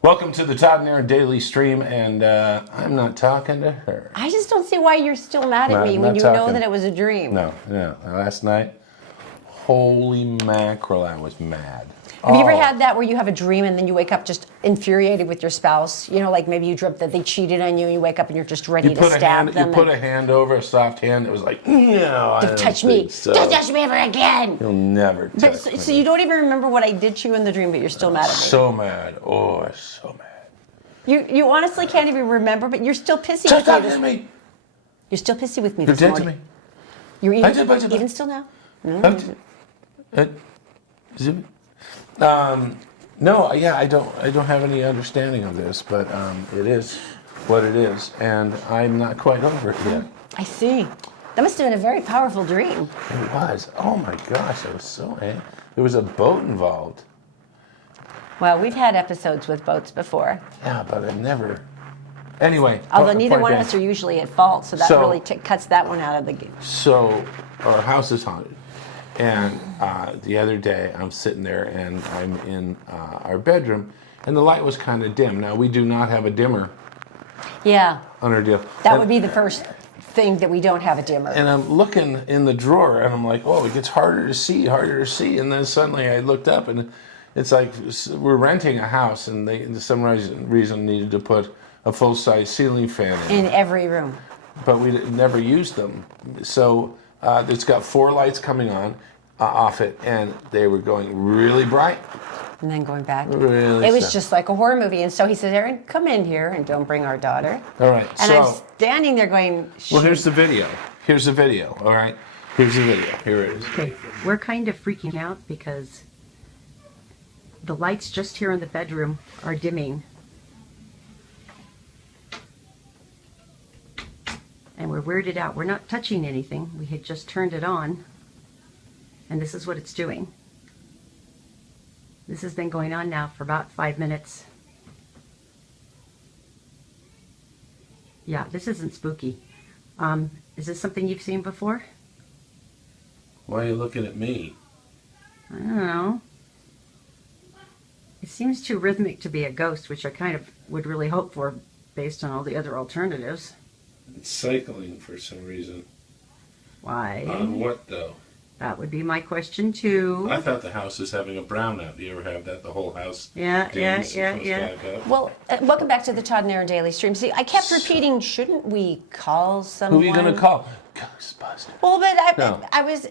Welcome to the Todd and Erin daily stream, and I'm not talking to her. I just don't see why you're still mad at me when you know that it was a dream. No. Last night, holy mackerel, I was mad. Have you ever had that where you have a dream and then you wake up just infuriated with your spouse? You know, like maybe you dreamt that they cheated on you and you wake up and you're just ready to stab them. You put a hand over a soft hand that was like, no, don't touch me. So. Don't touch me ever again. You'll never touch me. So you don't even remember what I did to you in the dream, but you're still mad at me. So mad. Oh, I'm so mad. You honestly can't even remember, but you're still pissy with me. You're still pissy with me this morning. You're dead to me. You're even still now? No. I don't have any understanding of this, but it is what it is, and I'm not quite over it yet. I see. That must have been a very powerful dream. It was. Oh my gosh, I was so angry. There was a boat involved. Well, we've had episodes with boats before. Yeah, but I've never. Anyway. Although neither one of us are usually at fault, so that really cuts that one out of the game. So, our house is haunted. And the other day, I'm sitting there, and I'm in our bedroom, and the light was kind of dim. Now, we do not have a dimmer. Yeah. On our deal. That would be the first thing that we don't have a dimmer. And I'm looking in the drawer, and I'm like, oh, it gets harder to see. And then suddenly I looked up, and it's like we're renting a house, and they, for some reason, needed to put a full-size ceiling fan in every room. But we never used them. So it's got 4 lights coming on off it, and they were going really bright. And then going back. Really it was just like a horror movie. And so he said, Erin, come in here and don't bring our daughter. All right. And I'm standing there going, well, here's the video. All right. Here's the video. Here it is. Okay. We're kind of freaking out because the lights just here in the bedroom are dimming. And we're weirded out. We're not touching anything. We had just turned it on. And this is what it's doing. This has been going on now for about 5 minutes. Yeah, this isn't spooky. Is this something you've seen before? Why are you looking at me? I don't know. It seems too rhythmic to be a ghost, which I kind of would really hope for based on all the other alternatives. It's cycling for some reason. Why? On what, though? That would be my question, too. I thought the house is having a brownout. Do you ever have that? The whole house? Yeah. Well, welcome back to the Todd and Erin Daily Stream. See, I kept repeating, shouldn't we call someone? Who are you going to call? Ghostbusters. Well, but I was...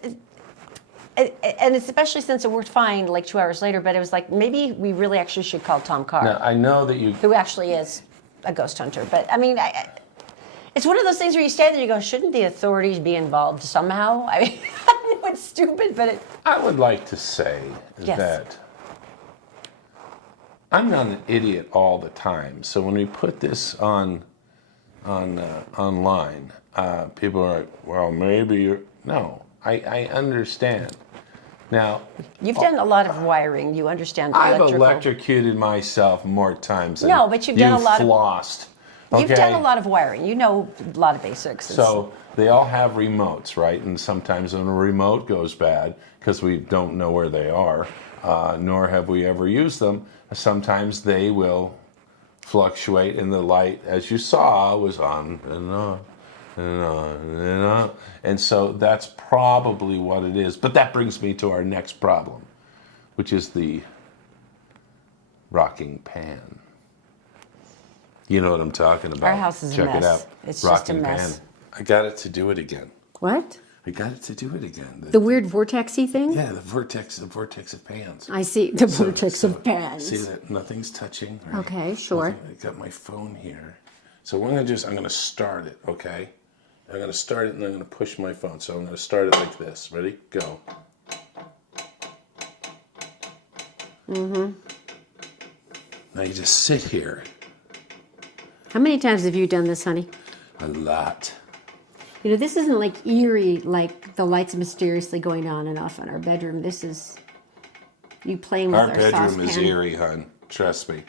And especially since it worked fine like 2 hours later, but it was like, maybe we really actually should call Tom Carr. Now, I know that you... Who actually is a ghost hunter. But, I mean, it's one of those things where you stand there and you go, shouldn't the authorities be involved somehow? I mean, I know it's stupid, but it... I would like to say that I'm not an idiot all the time. So when we put this online, people are like, well, maybe you're... No, I understand. Now... You've done a lot of wiring. You understand electrical. I've electrocuted myself more times than no, but you've done a lot flossed. Okay. You've done a lot of wiring. You know a lot of basics. So they all have remotes, right? And sometimes when a remote goes bad, because we don't know where they are, nor have we ever used them, sometimes they will fluctuate, and the light, as you saw, was on and on and on and on. And so that's probably what it is. But that brings me to our next problem, which is the rocking pan. You know what I'm talking about. Our house is a mess. Check it out. It's Rocking just a mess. pan. I got it to do it again. What? I got it to do it again. The weird vortexy thing? Yeah, the vortex of pans. I see. The vortex of pans. See that nothing's touching? Right? Okay, sure. I got my phone here. So what I'm going to start it, okay? I'm going to start it and I'm going to push my phone. So I'm going to start it like this. Ready? Go. Mm-hmm. Now you just sit here. How many times have you done this, honey? A lot. You know, this isn't like eerie, like the lights mysteriously going on and off in our bedroom. This is you playing with our saucepan. Our bedroom is eerie, hon. Trust me.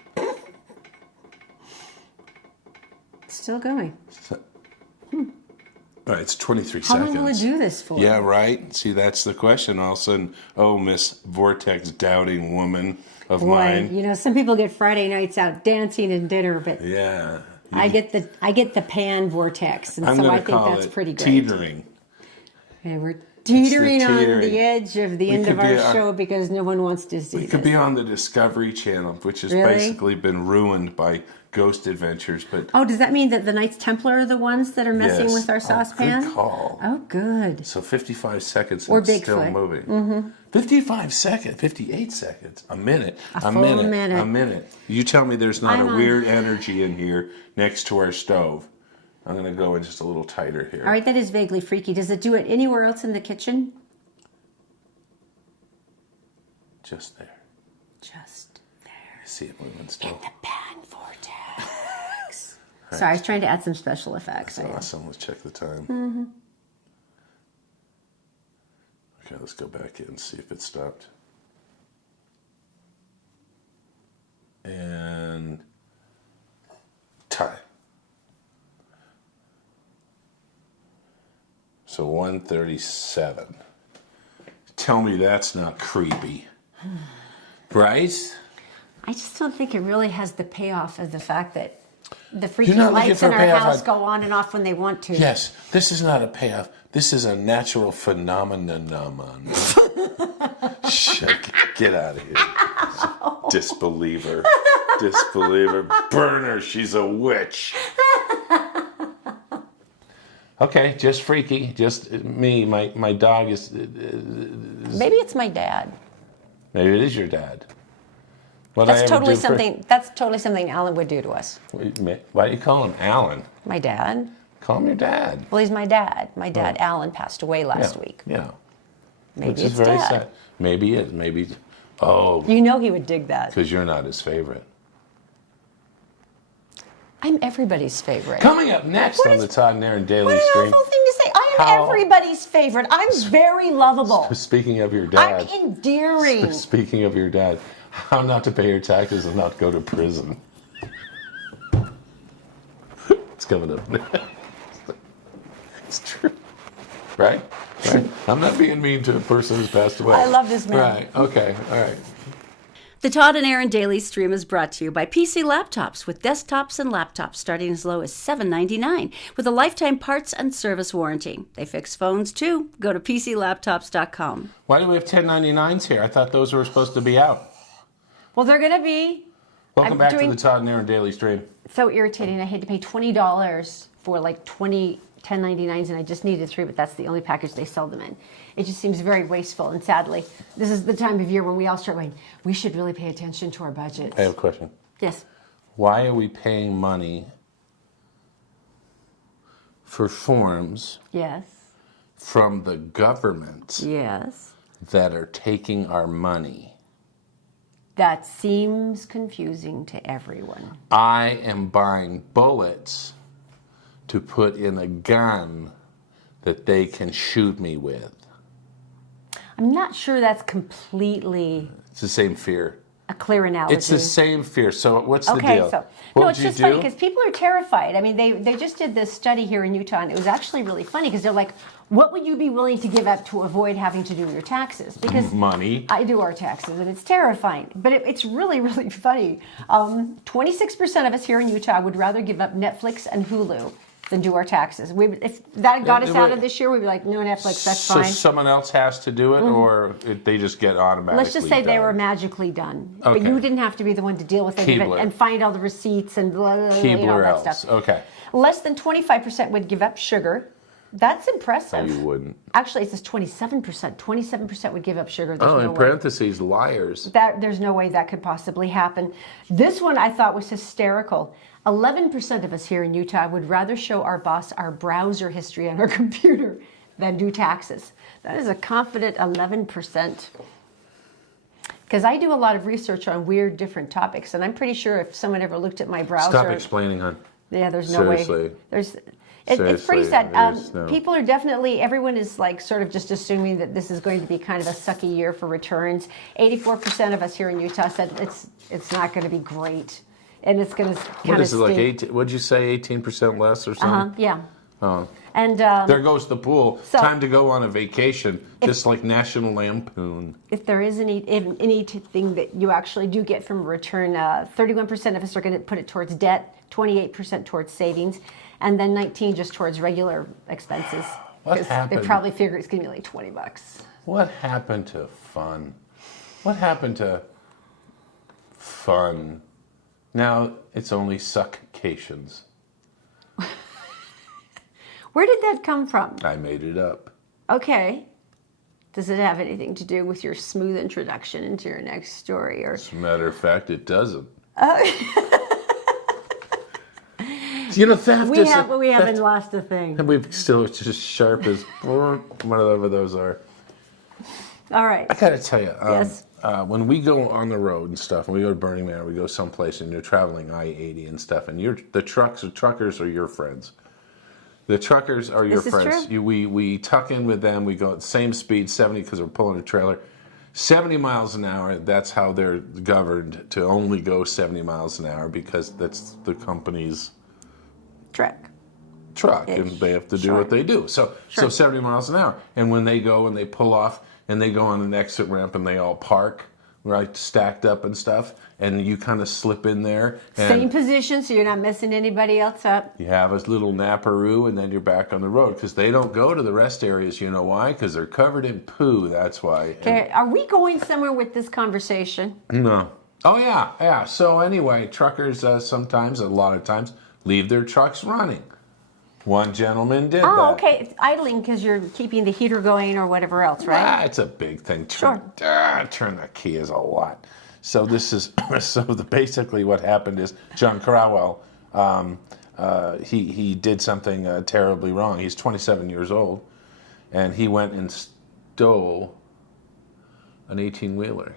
Still going. All right, it's 23 How seconds. long will it do this for? Yeah, right. See, that's the question. All of a sudden, oh, Miss Vortex doubting woman of Boy, mine. you know, some people get Friday nights out dancing and dinner, but Yeah. I get the pan vortex, and I'm so going I to think call that's it pretty great. teetering. And we're teetering on teetering. the edge of the We end could of our be on- show because no one wants to see It could this. be on the Discovery Channel, which has Really? basically been ruined by Ghost Adventures. But Oh, does that mean that the Knights Templar are the ones that are messing yes. with our Oh, saucepan? good call. Oh, good. So 55 seconds and Or it's still Bigfoot. moving. 55 seconds, 58 seconds, a minute, A full minute. a minute. You tell me there's not I'm a on. weird energy in here next to our stove. I'm going to go in just a little tighter here. All right, that is vaguely freaky. Does it do it anywhere else in the kitchen? Just there. Just there. I see it moving still. The pan vortex. Sorry, I was trying to add some special effects. That's awesome. Let's check the time. Okay, let's go back in and see if it stopped. And time. So 1:37. Tell me that's not creepy. Right? I just don't think it really has the payoff of the fact that the You're freaking not looking lights for in a our payoff house on- go on and off when they want to. Yes, this is not a payoff. This is a natural phenomenon. Shit, get out of here. Disbeliever. Disbeliever. Burn her. She's a witch. Okay, just freaky. Just me. My dog is... Maybe it's my dad. Maybe it is your dad. What I That's ever totally do for- something. That's totally something Alan would do to us. Why do you call him Alan? My dad. Call him your dad. Well, he's my dad. My dad, Alan, passed away last Yeah, week. Yeah. Maybe Which is it's very dad. sad. Maybe it. Maybe... Oh, You know he would dig that. because you're not his favorite. I'm everybody's favorite. Coming up next What on is- the Todd and Erin Daily What an Stream. awful thing to say. I am How- everybody's favorite. I'm very lovable. Speaking of your I'm dad. endearing. Speaking of your dad, how not to pay your taxes and not go to prison. It's coming up next. It's true. Right? Right? I'm not being mean to a person who's passed away. I love this man. Right. Okay. All right. The Todd and Erin Daily Stream is brought to you by PC Laptops with desktops and laptops starting as low as $7.99 with a lifetime parts and service warranty. They fix phones too. Go to PCLaptops.com. Why do we have 1099s here? I thought those were supposed to be out. Well, they're going to be Welcome I'm back doing- to the Todd and Erin Daily Stream. so irritating. I had to pay $20 for like 20 1099s, and I just needed 3, but that's the only package they sell them in. It just seems very wasteful, and sadly, this is the time of year when we all start going, we should really pay attention to our budgets. I have a question. Yes. Why are we paying money for forms Yes. from the government Yes. that are taking our money? That seems confusing to everyone. I am buying bullets to put in a gun that they can shoot me with. I'm not sure that's completely It's the same fear. a clear analogy. It's the same fear. So what's the Okay, deal? so What no, would it's you just do? funny because people are terrified. I mean, they just did this study here in Utah, and it was actually really funny because they're like, "What would you be willing to give up to avoid having to do your taxes?" Because Money. I do our taxes, and it's terrifying. But it's really, really funny. 26% of us here in Utah would rather give up Netflix and Hulu than do our taxes. If that got us out of this year, we'd be like, "No Netflix, that's So fine." someone else has to do it, or they just get automatically Let's just say they done? were magically done, but Okay. you didn't have to be the one to deal with any of it Keebler. and find all the receipts and blah, blah, blah, you know, Keebler that else. stuff. Okay. Less than 25% would give up sugar. That's impressive. No, you wouldn't. Actually, it says 27%. 27% would give up sugar. There's Oh, no in way. parentheses, liars. There's no way that could possibly happen. This one I thought was hysterical. 11% of us here in Utah would rather show our boss our browser history on our computer than do taxes. That is a confident 11%. Because I do a lot of research on weird different topics, and I'm pretty sure if someone ever looked at my browser... Stop explaining, hon. Yeah, there's no way. Seriously. It's pretty Seriously, sad. there's no- People are definitely, everyone is like sort of just assuming that this is going to be kind of a sucky year for returns. 84% of us here in Utah said it's not going to be great. And it's going to kind What of is it, like stink. 18? What'd you say, 18% less or something? Yeah. And There goes the pool. So- Time to go on a vacation, just like National Lampoon. if there is anything that you actually do get from a return, 31% of us are going to put it towards debt, 28% towards savings, and then 19 just towards regular expenses. What 'Cause happened? They probably figure it's going to be like $20. What happened to fun? What happened to fun? Now it's only succations. Where did that come from? I made it up. Okay. Does it have anything to do with your smooth introduction into your next story? Or As a matter of fact, it doesn't. You know, theft we is haven't lost a thing. and we've still just sharp as whatever those are. All right. I gotta tell you, Yes. when we go on the road and stuff, when we go to Burning Man, or we go someplace and you're traveling I-80 and stuff, and the truckers are your friends. The truckers are your This is friends. true. We tuck in with them. We go at the same speed, 70, because we're pulling a trailer. 70 miles an hour, that's how they're governed, to only go 70 miles an hour, because that's the company's truck, and they have to do what they do. So 70 miles an hour. And when they go and they pull off and they go on an exit ramp and they all park, right, stacked up and stuff, and you kind of slip in there. And Same position, so you're not messing anybody else up. you have a little naparoo, and then you're back on the road, because they don't go to the rest areas. You know why? Because they're covered in poo. That's why. Okay, are we going somewhere with this conversation? No. Oh, yeah. So anyway, truckers sometimes, a lot of times, leave their trucks running. One gentleman did that. Oh, okay. It's idling because you're keeping the heater going or whatever else, right? It's a big thing. Sure. Turn the key is a lot. So this is basically what happened is John Crowell, he did something terribly wrong. He's 27 years old, and he went and stole an 18-wheeler.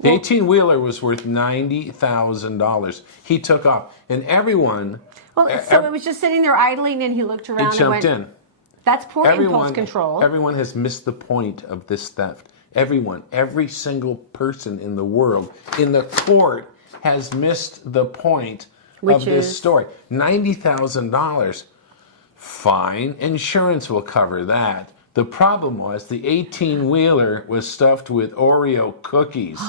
The 18-wheeler was worth $90,000. He took off, and everyone. Well, so it was just sitting there idling, and he looked around He jumped and went, in. That's poor impulse control. Everyone has missed the point of this theft. Everyone, every single person in the world, in the court, has missed the point of this story. $90,000, fine. Insurance will cover that. The problem was the 18-wheeler was stuffed with Oreo cookies.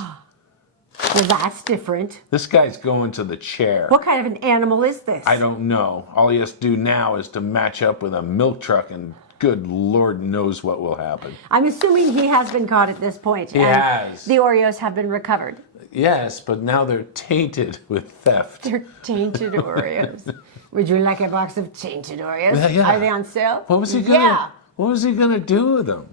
Well, that's different. This guy's going to the chair. What kind of an animal is this? I don't know. All he has to do now is to match up with a milk truck, and good Lord knows what will happen. I'm assuming he has been caught at this point. He and has. The Oreos have been recovered. Yes, but now they're tainted with theft. They're tainted Oreos. Would you like a box of tainted Oreos? Yeah. Are they on sale? What was he gonna? Yeah. What was he gonna do with them?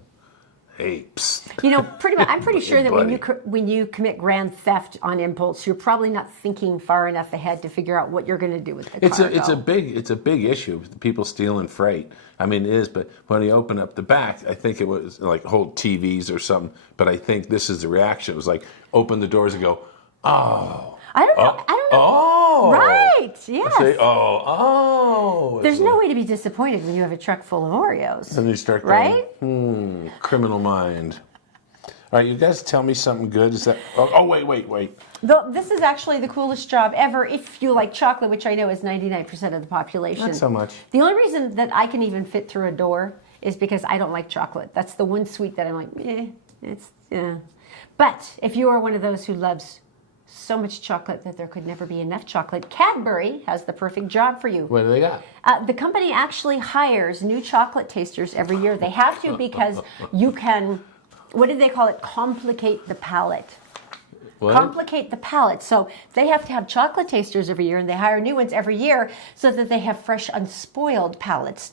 Hey, psst. You know, pretty much. I'm pretty sure that Buddy. when you commit grand theft on impulse, you're probably not thinking far enough ahead to figure out what you're going to do with the It's cargo. a big issue. People stealing freight. I mean, it is. But when he opened up the back, I think it was like whole TVs or something. But I think this is the reaction. It was like open the doors and go, oh. I don't know. I don't know. Oh. Right. Yes. Say, oh. There's no way to be disappointed when you have a truck full of Oreos. And you start Right? going, criminal mind. All right, you guys tell me something good. Is that? Oh, wait. This is actually the coolest job ever if you like chocolate, which I know is 99% of the population. Not so much. The only reason that I can even fit through a door is because I don't like chocolate. That's the one sweet that I'm like, yeah. But if you are one of those who loves so much chocolate that there could never be enough chocolate, Cadbury has the perfect job for you. What do they got? The company actually hires new chocolate tasters every year. They have to because you can, what do they call it? Complicate the palate. What? Complicate the palate. So they have to have chocolate tasters every year, and they hire new ones every year so that they have fresh, unspoiled palates.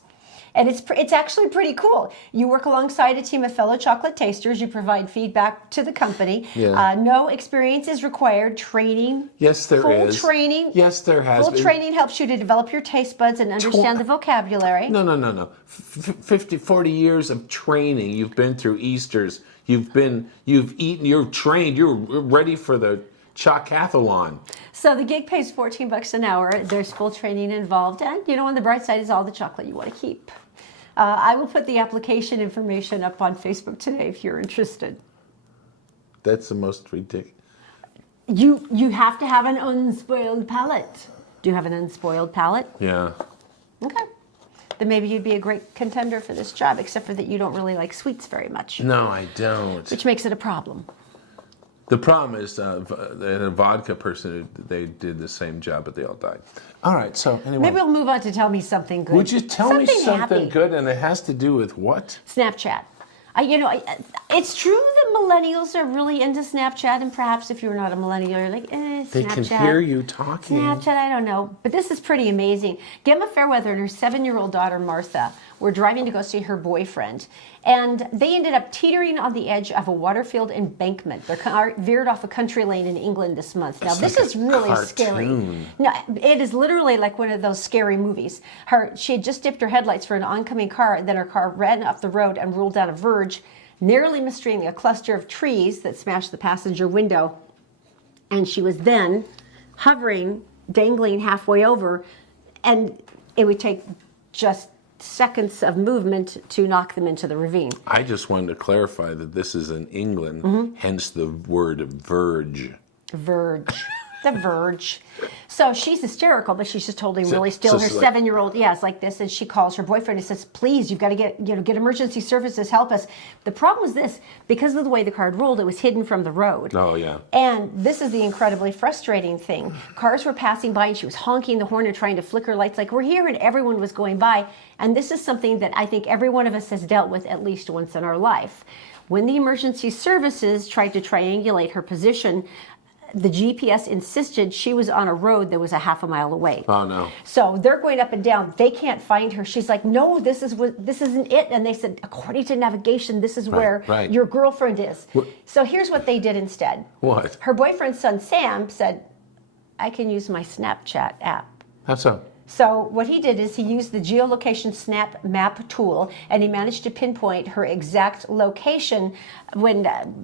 And it's actually pretty cool. You work alongside a team of fellow chocolate tasters. You provide feedback to the company. Yeah. No experience is required. Training. Yes, there is. Full training. Yes, there has Full been. Training helps you to develop your taste buds and understand the vocabulary. No. 40 years of training. You've been through Easters. You've eaten, you're trained. You're ready for the Chocathlon. So the gig pays $14 an hour. There's full training involved. And, on the bright side is all the chocolate you want to keep. I will put the application information up on Facebook today if you're interested. That's the most ridiculous. You have to have an unspoiled palate. Do you have an unspoiled palate? Yeah. Okay. then maybe you'd be a great contender for this job, except for that you don't really like sweets very much, No, I don't. which makes it a problem. The problem is they had a vodka person, they did the same job, but they all died. All right, so anyway. Maybe we'll move on to tell me something good. Would you tell me something happy. good, and it has to do with what? Snapchat. It's true that millennials are really into Snapchat, and perhaps if you're not a millennial, you're like, Snapchat. They can hear you talking. Snapchat, I don't know. But this is pretty amazing. Gemma Fairweather and her 7-year-old daughter, Martha, were driving to go see her boyfriend. And they ended up teetering on the edge of a waterfield embankment. Their car veered off a country lane in England this month. Now, this is really scary. No, it is literally like one of those scary movies. She had just dipped her headlights for an oncoming car, and then her car ran up the road and rolled down a verge, narrowly missing a cluster of trees that smashed the passenger window. And she was then hovering, dangling halfway over, and it would take just seconds of movement to knock them into the ravine. I just wanted to clarify that this is in England, hence the word verge. Verge. The verge. So she's hysterical, but she's just holding really still. Her so 7-year-old, it's like this, and she calls her boyfriend and says, "Please, you've got to get emergency services, help us." The problem was this: because of the way the car had rolled, it was hidden from the road. Oh yeah. And this is the incredibly frustrating thing. Cars were passing by, and she was honking the horn and trying to flicker lights like, "We're here," and everyone was going by. And this is something that I think every one of us has dealt with at least once in our life. When the emergency services tried to triangulate her position, the GPS insisted she was on a road that was a half a mile away. Oh no. So they're going up and down. They can't find her. She's like, "No, this isn't it." And they said, "According to navigation, this is where your girlfriend is." So here's what they did instead. What? Her boyfriend's son, Sam, said, "I can use my Snapchat app." How so? So what he did is he used the geolocation snap map tool, and he managed to pinpoint her exact location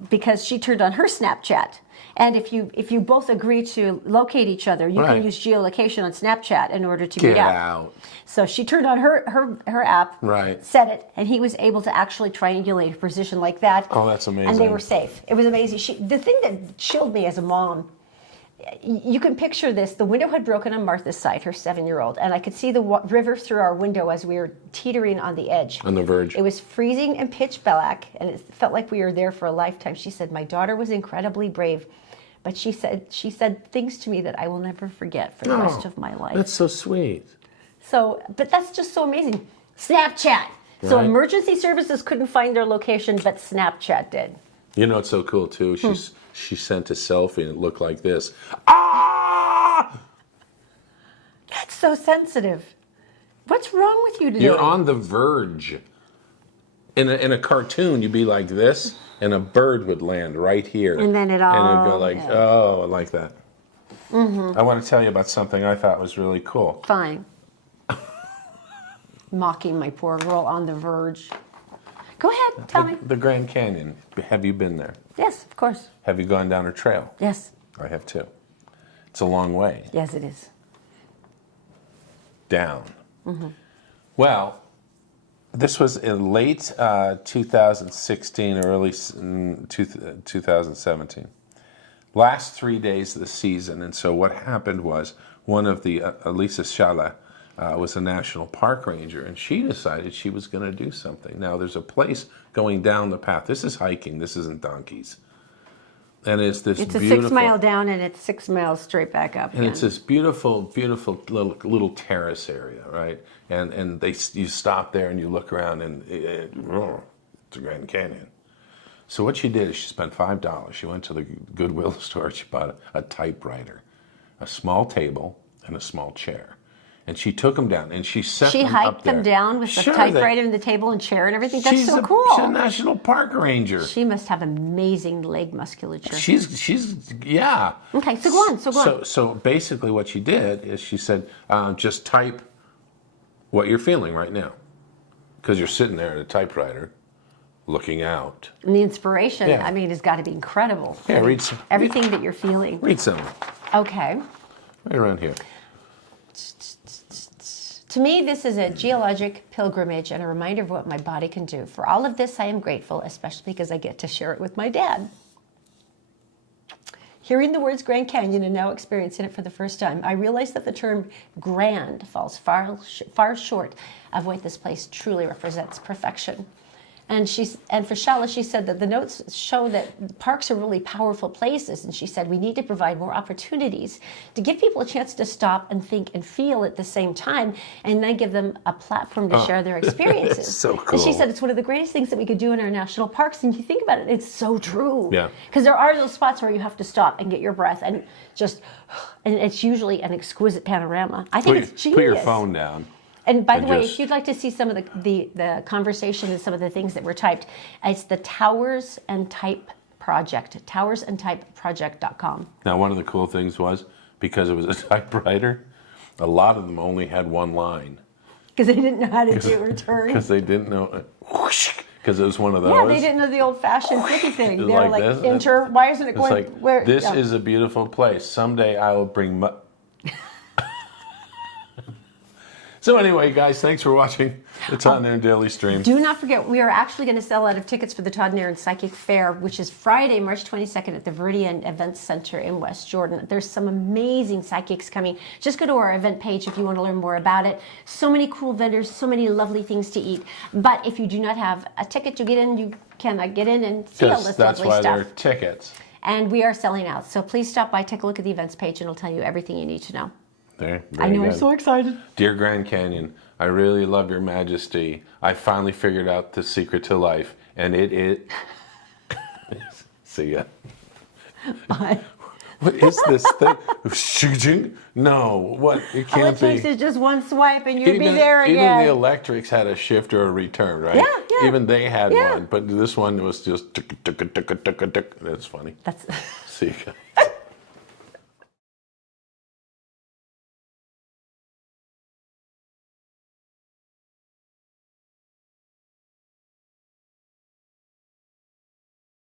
because she turned on her Snapchat. And if you both agree to locate each other, you can use geolocation on Snapchat in order to Get meet up. out. So she turned on her app, set it, and he was able to actually triangulate her position like that. Oh, that's amazing. And they were safe. It was amazing. The thing that chilled me as a mom, you can picture this. The window had broken on Martha's side, her 7-year-old, and I could see the river through our window as we were teetering on the edge. On the verge. It was freezing and pitch black, and it felt like we were there for a lifetime. She said, "My daughter was incredibly brave, but she said things to me that I will never forget for the rest of my life." That's so sweet. So, but that's just so amazing. Snapchat. So emergency services couldn't find their location, but Snapchat did. You know what's so cool too? She sent a selfie and it looked like this. Ah! That's so sensitive. What's wrong with you today? You're on the verge. In a cartoon, you'd be like this, and a bird would land right here. And then it'd go like, oh, like that. I want to tell you about something I thought was really cool. Fine. Mocking my poor girl on the verge. Go ahead, tell me. The Grand Canyon. Have you been there? Yes, of course. Have you gone down a trail? Yes. I have too. It's a long way. Yes, it is. Down. Well, this was in late 2016, early 2017. Last 3 days of the season. And so what happened was one of the, Elisa Shala, was a national park ranger, and she decided she was going to do something. Now, there's a place going down the path. This is hiking. This isn't donkeys. And it's this It's a beautiful... 6 mile down, and it's 6 miles straight back up. And it's this beautiful, beautiful little terrace area, right? And you stop there and you look around, and it's the Grand Canyon. So what she did is she spent $5. She went to the Goodwill store. She bought a typewriter, a small table, and a small chair. And she took them down, and she set them up there. She hiked them down with the typewriter and the table and chair and everything. That's so cool. She's a national park ranger. She must have amazing leg musculature. Yeah. Okay, so go on. So basically what she did is she said, just type what you're feeling right now. Because you're sitting there at a typewriter looking out. And the inspiration, has got to be incredible. Yeah, read some. Everything that you're feeling. Read some. Okay. Right around here. To me, this is a geologic pilgrimage and a reminder of what my body can do. For all of this, I am grateful, especially because I get to share it with my dad. Hearing the words Grand Canyon and now experiencing it for the first time, I realized that the term grand falls far short of what this place truly represents, perfection. And for Shala, she said that the notes show that parks are really powerful places. And she said we need to provide more opportunities to give people a chance to stop and think and feel at the same time, and then give them a platform to share their experiences. So cool. And she said it's one of the greatest things that we could do in our national parks. And you think about it, it's so true. Yeah. Because there are those spots where you have to stop and get your breath and and it's usually an exquisite panorama. I think it's genius. Put your phone down. And by the way, if you'd like to see some of the conversation and some of the things that were typed, it's the Towers and Type Project, towersandtypeproject.com. Now, one of the cool things was, because it was a typewriter, a lot of them only had one line. Because they didn't know how to do return. Because they didn't know, because it was one of those. Yeah, they didn't know the old-fashioned flippy thing. They were like, this. enter, why isn't it It's going like, where? this yeah. is a beautiful place. Someday I will bring... So anyway, guys, thanks for watching the Todd and Erin Daily Stream. Do not forget, we are actually going to sell out of tickets for the Todd and Erin Psychic Fair, which is Friday, March 22nd at the Viridian Events Center in West Jordan. There's some amazing psychics coming. Just go to our event page if you want to learn more about it. So many cool vendors, so many lovely things to eat. But if you do not have a ticket to get in, you cannot get in and see all this That's lovely why stuff. they're tickets. And we are selling out. So please stop by, take a look at the events page, and it'll tell you everything you need to know. There, I know, I'm good. so excited. Dear Grand Canyon, I really love your majesty. I finally figured out the secret to life, and it See ya. Bye. What is this thing? No, what? It All can't it takes be. is just one swipe and you'll be there again. Even the electrics had a shift or a return, right? Yeah, yeah. Even they had Yeah. one, but this one was just tick, tick, tick, tick, tick, tick. That's funny. That's... See you guys.